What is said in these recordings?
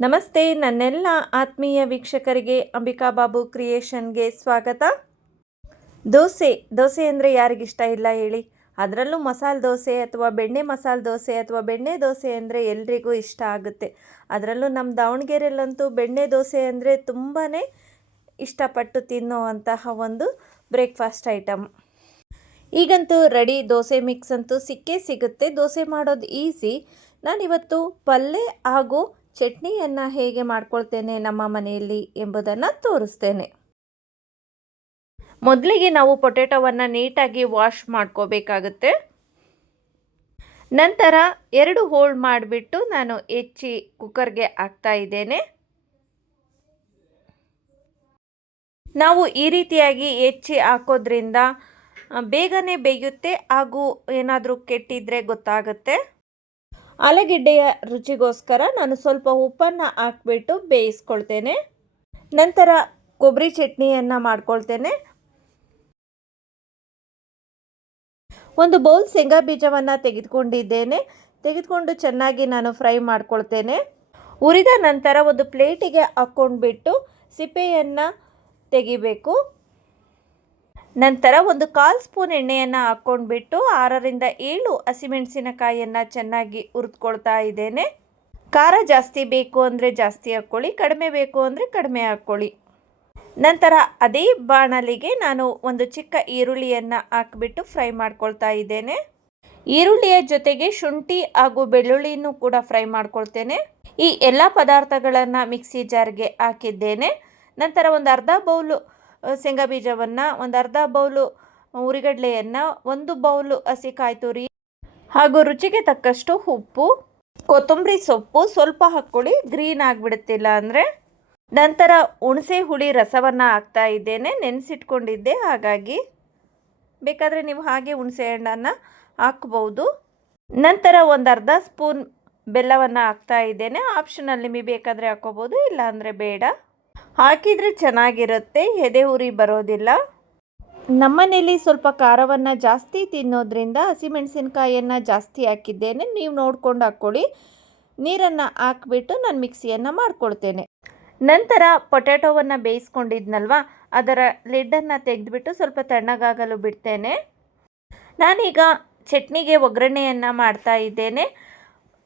ನಮಸ್ತೆ, ನನ್ನೆಲ್ಲ ಆತ್ಮೀಯ ವೀಕ್ಷಕರಿಗೆ ಅಂಬಿಕಾ ಬಾಬು ಕ್ರಿಯೇಷನ್ಗೆ ಸ್ವಾಗತ. ದೋಸೆ ದೋಸೆ ಅಂದರೆ ಯಾರಿಗಿಷ್ಟ ಇಲ್ಲ ಹೇಳಿ. ಅದರಲ್ಲೂ ಮಸಾಲೆ ದೋಸೆ ಅಥವಾ ಬೆಣ್ಣೆ ಮಸಾಲೆ ದೋಸೆ ಅಥವಾ ಬೆಣ್ಣೆ ದೋಸೆ ಅಂದರೆ ಎಲ್ರಿಗೂ ಇಷ್ಟ ಆಗುತ್ತೆ. ಅದರಲ್ಲೂ ನಮ್ಮ ದಾವಣಗೆರೆಯಲ್ಲಂತೂ ಬೆಣ್ಣೆ ದೋಸೆ ಅಂದರೆ ತುಂಬಾ ಇಷ್ಟಪಟ್ಟು ತಿನ್ನುವಂತಹ ಒಂದು ಬ್ರೇಕ್ಫಾಸ್ಟ್ ಐಟಮ್ ಈಗಂತೂ ರೆಡಿ ದೋಸೆ ಮಿಕ್ಸ್ ಅಂತೂ ಸಿಕ್ಕೇ ಸಿಗುತ್ತೆ. ದೋಸೆ ಮಾಡೋದು ಈಸಿ. ನಾನಿವತ್ತು ಪಲ್ಯ ಹಾಗೂ ಚಟ್ನಿಯನ್ನು ಹೇಗೆ ಮಾಡ್ಕೊಳ್ತೇನೆ ನಮ್ಮ ಮನೆಯಲ್ಲಿ ಎಂಬುದನ್ನು ತೋರಿಸ್ತೇನೆ. ಮೊದಲಿಗೆ ನಾವು ಪೊಟ್ಯಾಟೊವನ್ನು ನೀಟಾಗಿ ವಾಶ್ ಮಾಡ್ಕೋಬೇಕಾಗುತ್ತೆ. ನಂತರ ಎರಡು ಹೋಲ್ಡ್ ಮಾಡಿಬಿಟ್ಟು ನಾನು ಹೆಚ್ಚಿ ಕುಕ್ಕರ್ಗೆ ಹಾಕ್ತಾ ಇದ್ದೇನೆ. ನಾವು ಈ ರೀತಿಯಾಗಿ ಹೆಚ್ಚಿ ಹಾಕೋದ್ರಿಂದ ಬೇಗನೆ ಬೇಯುತ್ತೆ ಹಾಗೂ ಏನಾದರೂ ಕೆಟ್ಟಿದ್ರೆ ಗೊತ್ತಾಗುತ್ತೆ. ಆಲೂಗೆಡ್ಡೆಯ ರುಚಿಗೋಸ್ಕರ ನಾನು ಸ್ವಲ್ಪ ಉಪ್ಪನ್ನು ಹಾಕ್ಬಿಟ್ಟು ಬೇಯಿಸ್ಕೊಳ್ತೇನೆ. ನಂತರ ಕೊಬ್ಬರಿ ಚಟ್ನಿಯನ್ನು ಮಾಡ್ಕೊಳ್ತೇನೆ. ಒಂದು ಬೌಲ್ ಶೇಂಗಾ ಬೀಜವನ್ನು ತೆಗೆದುಕೊಂಡಿದ್ದೇನೆ. ತೆಗೆದುಕೊಂಡು ಚೆನ್ನಾಗಿ ನಾನು ಫ್ರೈ ಮಾಡ್ಕೊಳ್ತೇನೆ. ಉರಿದ ನಂತರ ಒಂದು ಪ್ಲೇಟಿಗೆ ಹಾಕ್ಕೊಂಡ್ಬಿಟ್ಟು ಸಿಪ್ಪೆಯನ್ನು ತೆಗಿಬೇಕು. ನಂತರ ಒಂದು ಕಾಲು ಸ್ಪೂನ್ ಎಣ್ಣೆಯನ್ನು ಹಾಕ್ಕೊಂಡ್ಬಿಟ್ಟು ಆರರಿಂದ ಏಳು ಹಸಿಮೆಣಸಿನಕಾಯಿಯನ್ನು ಚೆನ್ನಾಗಿ ಹುರಿದ್ಕೊಳ್ತಾ ಇದ್ದೇನೆ. ಖಾರ ಜಾಸ್ತಿ ಬೇಕು ಅಂದರೆ ಜಾಸ್ತಿ ಹಾಕ್ಕೊಳ್ಳಿ ಕಡಿಮೆ ಬೇಕು ಅಂದರೆ ಕಡಿಮೆ ಹಾಕ್ಕೊಳ್ಳಿ ನಂತರ ಅದೇ ಬಾಣಲಿಗೆ ನಾನು ಒಂದು ಚಿಕ್ಕ ಈರುಳ್ಳಿಯನ್ನು ಹಾಕಿಬಿಟ್ಟು ಫ್ರೈ ಮಾಡ್ಕೊಳ್ತಾ ಇದ್ದೇನೆ. ಈರುಳ್ಳಿಯ ಜೊತೆಗೆ ಶುಂಠಿ ಹಾಗೂ ಬೆಳ್ಳುಳ್ಳಿನೂ ಕೂಡ ಫ್ರೈ ಮಾಡ್ಕೊಳ್ತೇನೆ. ಈ ಎಲ್ಲ ಪದಾರ್ಥಗಳನ್ನು ಮಿಕ್ಸಿ ಜಾರ್ಗೆ ಹಾಕಿದ್ದೇನೆ. ನಂತರ ಒಂದು ಅರ್ಧ ಬೌಲು ಶೇಂಗಾ ಬೀಜವನ್ನು ಒಂದು ಅರ್ಧ ಬೌಲು ಉರಿಗಡ್ಲೆಯನ್ನು ಒಂದು ಬೌಲು ಹಸಿ ಕಾಯಿ ತುರಿ ಹಾಗೂ ರುಚಿಗೆ ತಕ್ಕಷ್ಟು ಉಪ್ಪು, ಕೊತ್ತಂಬರಿ ಸೊಪ್ಪು ಸ್ವಲ್ಪ ಹಾಕ್ಕೊಳ್ಳಿ. ಗ್ರೀನ್ ಆಗಿಬಿಡುತ್ತಿಲ್ಲ ಅಂದರೆ ನಂತರ ಹುಣಸೆ ಹುಳಿ ರಸವನ್ನು ಹಾಕ್ತಾ ಇದ್ದೇನೆ. ನೆನೆಸಿಟ್ಕೊಂಡಿದ್ದೆ. ಹಾಗಾಗಿ ಬೇಕಾದರೆ ನೀವು ಹಾಗೆ ಹುಣಸೆ ಹಣ್ಣನ್ನು ಹಾಕ್ಬೋದು. ನಂತರ ಒಂದು ಅರ್ಧ ಸ್ಪೂನ್ ಬೆಲ್ಲವನ್ನು ಹಾಕ್ತಾ ಇದ್ದೇನೆ. ಆಪ್ಷನಲ್ಲಿ ನಿಮಗೆ ಬೇಕಾದರೆ ಹಾಕೋಬೋದು ಇಲ್ಲ ಅಂದರೆ ಬೇಡ. ಹಾಕಿದರೆ ಚೆನ್ನಾಗಿರುತ್ತೆ, ಎದೆ ಉರಿ ಬರೋದಿಲ್ಲ. ನಮ್ಮನೇಲಿ ಸ್ವಲ್ಪ ಖಾರವನ್ನು ಜಾಸ್ತಿ ತಿನ್ನೋದ್ರಿಂದ ಹಸಿಮೆಣಸಿನ್ಕಾಯಿಯನ್ನು ಜಾಸ್ತಿ ಹಾಕಿದ್ದೇನೆ, ನೀವು ನೋಡ್ಕೊಂಡು ಹಾಕ್ಕೊಳ್ಳಿ. ನೀರನ್ನು ಹಾಕ್ಬಿಟ್ಟು ನಾನು ಮಿಕ್ಸಿಯನ್ನು ಮಾಡ್ಕೊಳ್ತೇನೆ. ನಂತರ ಪೊಟ್ಯಾಟೋವನ್ನು ಬೇಯಿಸ್ಕೊಂಡಿದ್ನಲ್ವ, ಅದರ ಲಿಡ್ಡನ್ನು ತೆಗೆದುಬಿಟ್ಟು ಸ್ವಲ್ಪ ತಣ್ಣಗಾಗಲು ಬಿಡ್ತೇನೆ. ನಾನೀಗ ಚಟ್ನಿಗೆ ಒಗ್ಗರಣೆಯನ್ನು ಮಾಡ್ತಾ ಇದ್ದೇನೆ.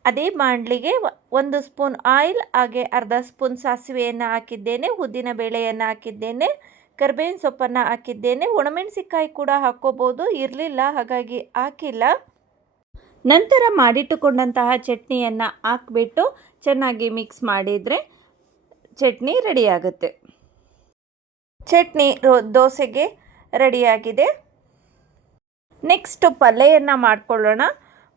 ಅದೇ ಬಾಣಲಿಗೆ ಒಂದು ಸ್ಪೂನ್ ಆಯಿಲ್, ಹಾಗೆ ಅರ್ಧ ಸ್ಪೂನ್ ಸಾಸಿವೆಯನ್ನು ಹಾಕಿದ್ದೇನೆ, ಉದ್ದಿನ ಬೇಳೆಯನ್ನು ಹಾಕಿದ್ದೇನೆ, ಕರ್ಬೇವಿನ ಸೊಪ್ಪನ್ನು ಹಾಕಿದ್ದೇನೆ. ಒಣಮೆಣಸಿಕಾಯಿ ಕೂಡ ಹಾಕ್ಕೋಬೋದು, ಇರಲಿಲ್ಲ, ಹಾಗಾಗಿ ಹಾಕಿಲ್ಲ. ನಂತರ ಮಾಡಿಟ್ಟುಕೊಂಡಂತಹ ಚಟ್ನಿಯನ್ನು ಹಾಕ್ಬಿಟ್ಟು ಚೆನ್ನಾಗಿ ಮಿಕ್ಸ್ ಮಾಡಿದರೆ ಚಟ್ನಿ ರೆಡಿಯಾಗುತ್ತೆ. ಚಟ್ನಿ ರೋ, ದೋಸೆಗೆ ರೆಡಿಯಾಗಿದೆ. ನೆಕ್ಸ್ಟ್ ಪಲ್ಯವನ್ನು ಮಾಡ್ಕೊಳ್ಳೋಣ.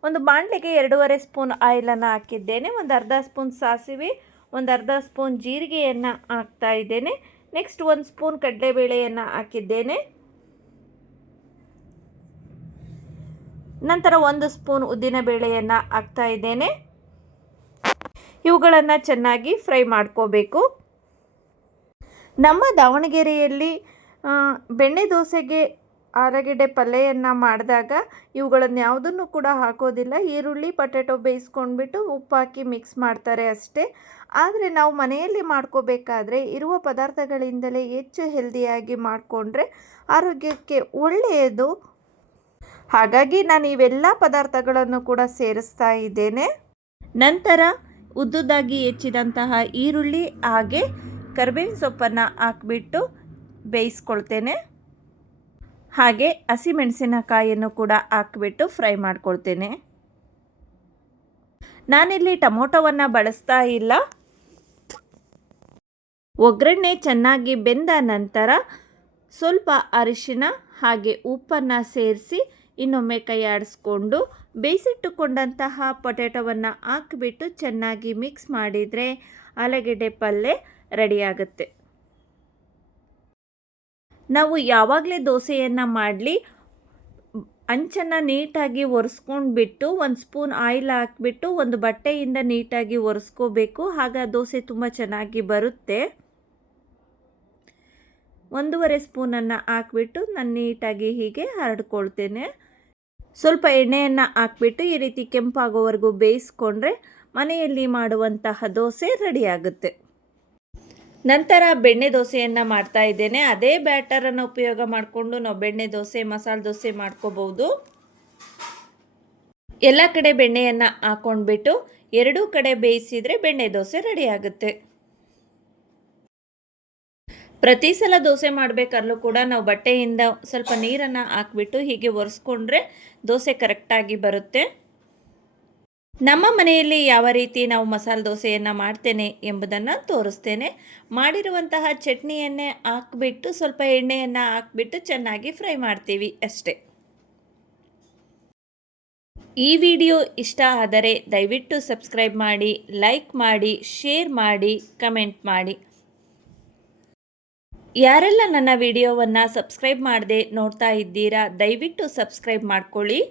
ಒಂದು ಬಾಣಲೆಗೆ ಎರಡೂವರೆ ಸ್ಪೂನ್ ಆಯಿಲನ್ನು ಹಾಕಿದ್ದೇನೆ, ಒಂದು ಅರ್ಧ ಸ್ಪೂನ್ ಸಾಸಿವೆ, ಒಂದು ಅರ್ಧ ಸ್ಪೂನ್ ಜೀರಿಗೆಯನ್ನು ಹಾಕ್ತಾ ಇದ್ದೇನೆ. ನೆಕ್ಸ್ಟ್ ಒಂದು ಸ್ಪೂನ್ ಕಡಲೆಬೇಳೆಯನ್ನು ಹಾಕಿದ್ದೇನೆ. ನಂತರ ಒಂದು ಸ್ಪೂನ್ ಉದ್ದಿನ ಬೇಳೆಯನ್ನು ಹಾಕ್ತಾ ಇದ್ದೇನೆ. ಇವುಗಳನ್ನು ಚೆನ್ನಾಗಿ ಫ್ರೈ ಮಾಡ್ಕೋಬೇಕು. ನಮ್ಮ ದಾವಣಗೆರೆಯಲ್ಲಿ ಬೆಣ್ಣೆ ದೋಸೆಗೆ ಆಲೂಗೆಡ್ಡೆ ಪಲ್ಯವನ್ನು ಮಾಡಿದಾಗ ಇವುಗಳನ್ನು ಯಾವುದನ್ನು ಕೂಡ ಹಾಕೋದಿಲ್ಲ. ಈರುಳ್ಳಿ ಪಟೇಟೊ ಬೇಯಿಸ್ಕೊಂಡ್ಬಿಟ್ಟು ಉಪ್ಪು ಹಾಕಿ ಮಿಕ್ಸ್ ಮಾಡ್ತಾರೆ ಅಷ್ಟೇ. ಆದರೆ ನಾವು ಮನೆಯಲ್ಲಿ ಮಾಡ್ಕೋಬೇಕಾದ್ರೆ ಇರುವ ಪದಾರ್ಥಗಳಿಂದಲೇ ಹೆಚ್ಚು ಹೆಲ್ದಿಯಾಗಿ ಮಾಡಿಕೊಂಡ್ರೆ ಆರೋಗ್ಯಕ್ಕೆ ಒಳ್ಳೆಯದು. ಹಾಗಾಗಿ ನಾನು ಇವೆಲ್ಲ ಪದಾರ್ಥಗಳನ್ನು ಕೂಡ ಸೇರಿಸ್ತಾ ಇದ್ದೇನೆ. ನಂತರ ಉದ್ದುದಾಗಿ ಹೆಚ್ಚಿದಂತಹ ಈರುಳ್ಳಿ ಹಾಗೆ ಕರ್ಬೇವಿನ ಸೊಪ್ಪನ್ನು ಹಾಕ್ಬಿಟ್ಟು ಬೇಯಿಸ್ಕೊಳ್ತೇನೆ. ಹಾಗೆ ಹಸಿಮೆಣಸಿನಕಾಯಿಯನ್ನು ಕೂಡ ಹಾಕ್ಬಿಟ್ಟು ಫ್ರೈ ಮಾಡ್ಕೊಳ್ತೇನೆ. ನಾನಿಲ್ಲಿ ಟೊಮೊಟೊವನ್ನು ಬಳಸ್ತಾ ಇಲ್ಲ. ಒಗ್ಗರಣೆ ಚೆನ್ನಾಗಿ ಬೆಂದ ನಂತರ ಸ್ವಲ್ಪ ಅರಿಶಿನ ಹಾಗೆ ಉಪ್ಪನ್ನು ಸೇರಿಸಿ ಇನ್ನೊಮ್ಮೆ ಕೈ ಆಡಿಸ್ಕೊಂಡು ಬೇಯಿಸಿಟ್ಟುಕೊಂಡಂತಹ ಪೊಟ್ಯಾಟೊವನ್ನು ಹಾಕಿಬಿಟ್ಟು ಚೆನ್ನಾಗಿ ಮಿಕ್ಸ್ ಮಾಡಿದರೆ ಆಲೂಗೆಡ್ಡೆ ಪಲ್ಯ ರೆಡಿಯಾಗುತ್ತೆ ನಾವು ಯಾವಾಗಲೇ ದೋಸೆಯನ್ನು ಮಾಡಲಿ, ಅಂಚನ್ನು ನೀಟಾಗಿ ಒರೆಸ್ಕೊಂಡ್ಬಿಟ್ಟು ಒಂದು ಸ್ಪೂನ್ ಆಯಿಲ್ ಹಾಕ್ಬಿಟ್ಟು ಒಂದು ಬಟ್ಟೆಯಿಂದ ನೀಟಾಗಿ ಒರೆಸ್ಕೋಬೇಕು. ಆಗ ದೋಸೆ ತುಂಬ ಚೆನ್ನಾಗಿ ಬರುತ್ತೆ. ಒಂದೂವರೆ ಸ್ಪೂನನ್ನು ಹಾಕ್ಬಿಟ್ಟು ನಾನು ನೀಟಾಗಿ ಹೀಗೆ ಹರಡ್ಕೊಳ್ತೇನೆ. ಸ್ವಲ್ಪ ಎಣ್ಣೆಯನ್ನು ಹಾಕ್ಬಿಟ್ಟು ಈ ರೀತಿ ಕೆಂಪಾಗೋವರೆಗೂ ಬೇಯಿಸ್ಕೊಂಡ್ರೆ ಮನೆಯಲ್ಲಿ ಮಾಡುವಂತಹ ದೋಸೆ ರೆಡಿಯಾಗುತ್ತೆ ನಂತರ ಬೆಣ್ಣೆ ದೋಸೆಯನ್ನು ಮಾಡ್ತಾ ಇದ್ದೇನೆ. ಅದೇ ಬ್ಯಾಟರನ್ನು ಉಪಯೋಗ ಮಾಡಿಕೊಂಡು ನಾವು ಬೆಣ್ಣೆ ದೋಸೆ, ಮಸಾಲೆ ದೋಸೆ ಮಾಡ್ಕೋಬಹುದು. ಎಲ್ಲ ಕಡೆ ಬೆಣ್ಣೆಯನ್ನು ಹಾಕೊಂಡ್ಬಿಟ್ಟು ಎರಡೂ ಕಡೆ ಬೇಯಿಸಿದರೆ ಬೆಣ್ಣೆ ದೋಸೆ ರೆಡಿ ಆಗುತ್ತೆ. ಪ್ರತಿ ಸಲ ದೋಸೆ ಮಾಡಬೇಕಾದ್ರೂ ಕೂಡ ನಾವು ಬಟ್ಟೆಯಿಂದ ಸ್ವಲ್ಪ ನೀರನ್ನು ಹಾಕ್ಬಿಟ್ಟು ಹೀಗೆ ಒರೆಸ್ಕೊಂಡ್ರೆ ದೋಸೆ ಕರೆಕ್ಟಾಗಿ ಬರುತ್ತೆ. ನಮ್ಮ ಮನೆಯಲ್ಲಿ ಯಾವ ರೀತಿ ನಾವು ಮಸಾಲೆ ದೋಸೆಯನ್ನು ಮಾಡ್ತೇನೆ ಎಂಬುದನ್ನು ತೋರಿಸ್ತೇನೆ. ಮಾಡಿರುವಂತಹ ಚಟ್ನಿಯನ್ನೇ ಹಾಕ್ಬಿಟ್ಟು ಸ್ವಲ್ಪ ಎಣ್ಣೆಯನ್ನು ಹಾಕ್ಬಿಟ್ಟು ಚೆನ್ನಾಗಿ ಫ್ರೈ ಮಾಡ್ತೀವಿ ಅಷ್ಟೇ. ಈ ವಿಡಿಯೋ ಇಷ್ಟ ಆದರೆ ದಯವಿಟ್ಟು ಸಬ್ಸ್ಕ್ರೈಬ್ ಮಾಡಿ, ಲೈಕ್ ಮಾಡಿ, ಶೇರ್ ಮಾಡಿ, ಕಮೆಂಟ್ ಮಾಡಿ. ಯಾರೆಲ್ಲ ನನ್ನ ವಿಡಿಯೋವನ್ನು ಸಬ್ಸ್ಕ್ರೈಬ್ ಮಾಡದೆ ನೋಡ್ತಾ ಇದ್ದೀರಾ, ದಯವಿಟ್ಟು ಸಬ್ಸ್ಕ್ರೈಬ್ ಮಾಡ್ಕೊಳ್ಳಿ.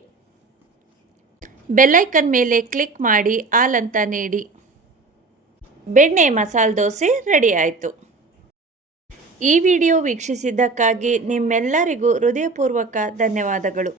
ಬೆಲ್ಲೈಕನ್ ಮೇಲೆ ಕ್ಲಿಕ್ ಮಾಡಿ ಆಲ್ ಅಂತ ನೀಡಿ. ಬೆಣ್ಣೆ, ಮಸಾಲೆ ದೋಸೆ ರೆಡಿ ಆಯಿತು. ಈ ವಿಡಿಯೋ ವೀಕ್ಷಿಸಿದ್ದಕ್ಕಾಗಿ ನಿಮ್ಮೆಲ್ಲರಿಗೂ ಹೃದಯಪೂರ್ವಕ ಧನ್ಯವಾದಗಳು.